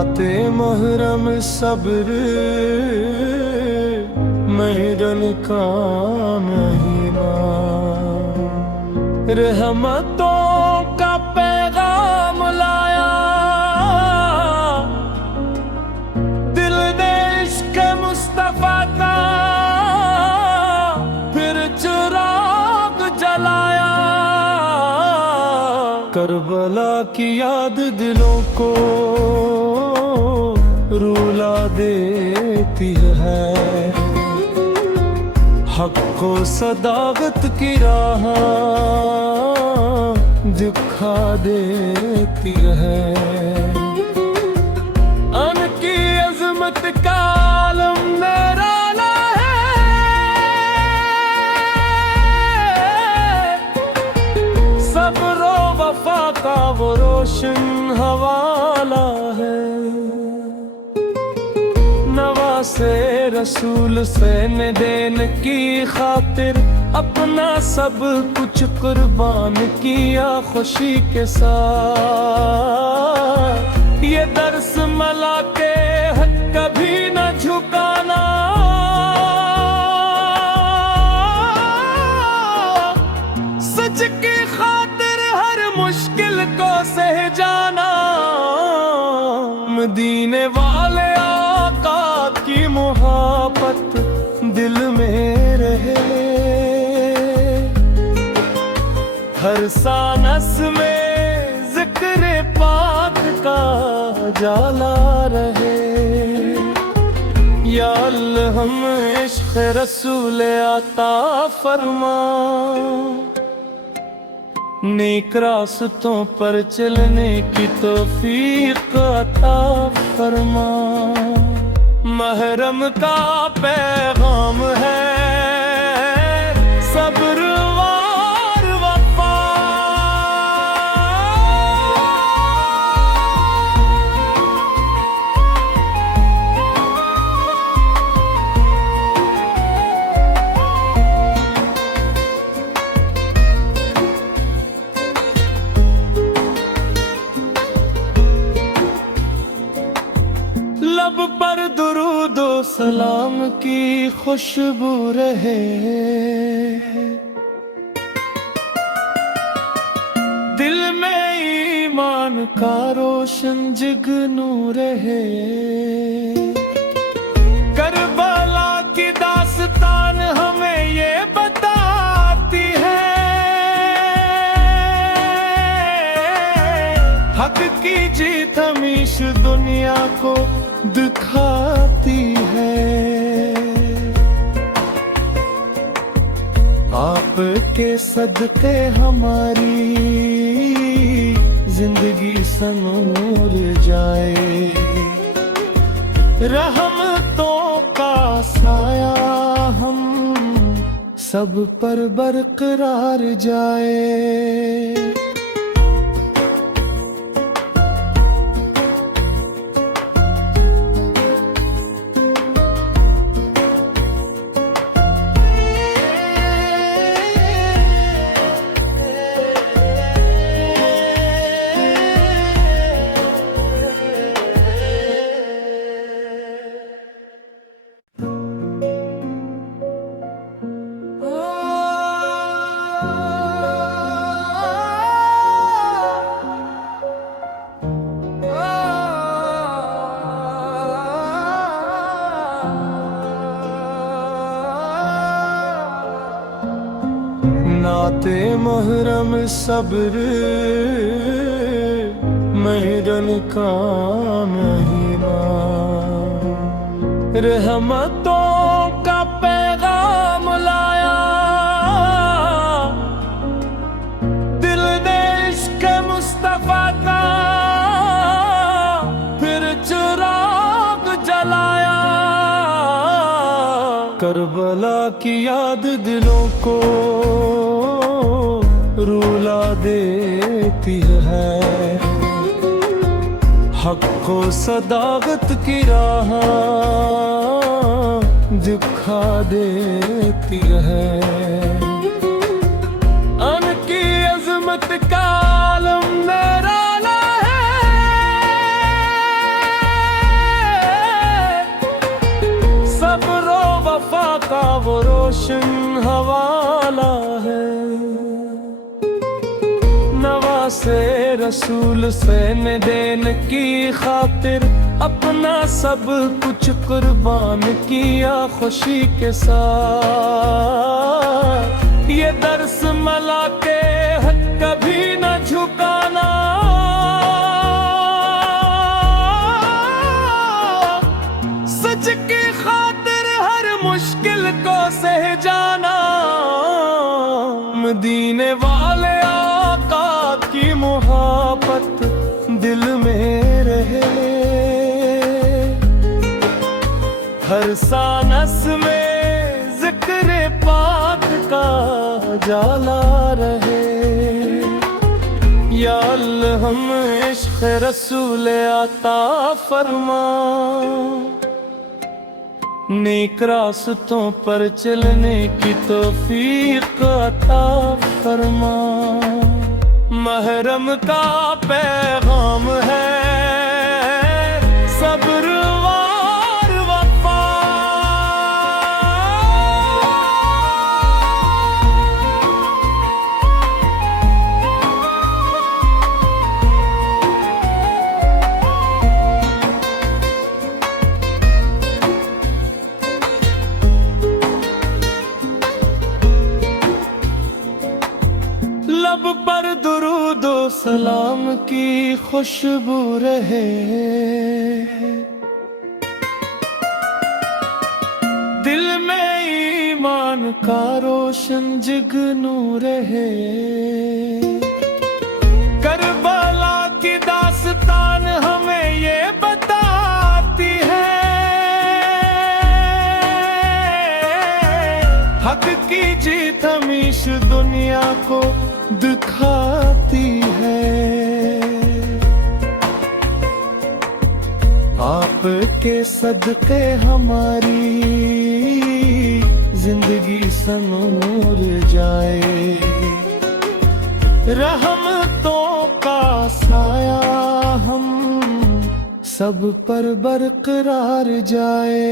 नाते महरम सब्र महरन का महीना, रहमतों का पैगाम लाया, दिल ने इश्क मुस्तफा का फिर चिराग जलाया। करबला की याद दिलों को रुला देती है, हक को सदाकत की राह दिखा देती है। अनकी अजमत का आलम निराला है, सब्र वफा का वो रोशन हवाला है। नवासे रसूल से देन की खातिर अपना सब कुछ कुर्बान किया खुशी के साथ। ये दर्स मला के हक कभी न झुकाना, सच की खातिर हर मुश्किल को सह जाना। मदीने वाले आका की मोहब्बत दिल में रहे, हर सानस में जिक्र पाक का जाला रहे। या अल्लाह हम इश्क रसूल अता फरमा, नेक रास्तों पर चलने की तौफीक अता फरमा। महरम का पैगाम है सब्र और वफा, लब पर दुरूदो सलाम की खुशबू रहे। दिल में ईमान का रोशन जिगनू रहे। करबला की दास्तान हमें ये बताती है, हक की जीत हमीश दुनिया को दिखाती है। आपके सदके हमारी जिंदगी संूर जाए, रहमतों का साया हम सब पर बरकरार जाए। नाते महरम सब्र महरन का महीना, रहमतों का पैगाम लाया, दिल ने इश्क मुस्तफा का फिर चिराग जलाया। करबला की याद दिलों को रुला देती है, हक को सदाकत की राह दिखा देती है। अनकी अजमत का आलम निराला है, रोशन हवाला है। नवासे रसूल से देने की खातिर अपना सब कुछ कुर्बान किया खुशी के साथ। ये दर्स मला के कभी न झुकाना, सच की खातिर हर मुश्किल को सह जाना। मदीने वाले आका की मोहब्बत दिल में रहे, हर सानस में जिक्र पाक का जाला रहे। या अल्लाह हम इश्क रसूल अता फरमा, नेक रास्तों पर चलने की तौफीक अता फरमा। महरम का पैगाम है सब्र और वफा। लब पर दुरूदो सलाम की खुशबू रहे, दिल में ईमान का रोशन जिगनू रहे। करबला की दास्तान हमें ये बताती है, हक की जीत हमेश दुनिया को दिखाती है। आपके सदके हमारी जिंदगी सनूर जाए, रहमतों का साया हम सब पर बरकरार जाए।